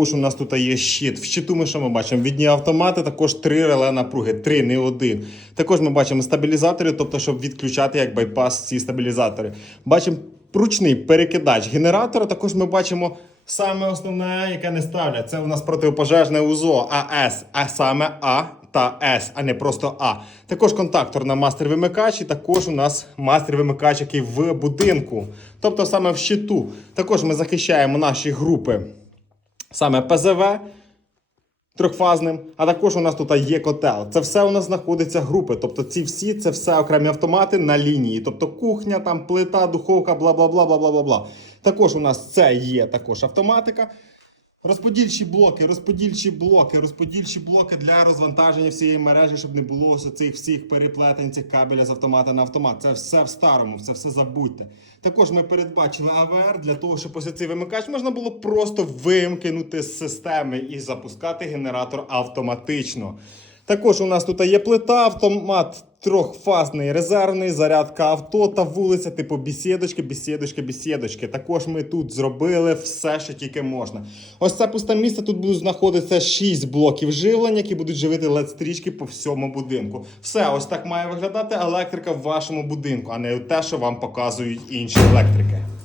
Також у нас тут є щит. В щиту ми що ми бачимо? Відні автомати, також три реле напруги, три, не один. Також ми бачимо стабілізатори, тобто, щоб відключати як байпас ці стабілізатори. Бачимо ручний перекидач генератора. Також ми бачимо саме основне, яке не ставлять. Це у нас протипожежне УЗО АС, а саме А та С, а не просто А. Також контактор на мастер-вимикач, і також у нас мастер-вимикач, який в будинку, тобто саме в щиту. Також ми захищаємо наші групи саме ПЗВ трьохфазним, а також у нас тут є котел. Це все у нас знаходиться групи. Тобто ці всі це все окремі автомати на лінії. Тобто кухня, там плита, духовка, бла бла бла бла бла бла. Також у нас це є також автоматика. Розподільчі блоки, розподільчі блоки, розподільчі блоки для розвантаження всієї мережі, щоб не було цих всіх переплетень цих кабеля з автомата на автомат. Це все в старому, це все забудьте. Також ми передбачили АВР для того, щоб ось цей вимикач можна було просто вимкнути з системи і запускати генератор автоматично. Також у нас тут є плита, автомат трьохфазний, резервний, зарядка авто та вулиця, типу бісідочки, бісідочки, бісідочки. Також ми тут зробили все, що тільки можна. Ось це пусте місце. Тут будуть знаходитися 6 блоків живлення, які будуть живити лед стрічки по всьому будинку. Все, ось так має виглядати електрика в вашому будинку, а не те, що вам показують інші електрики.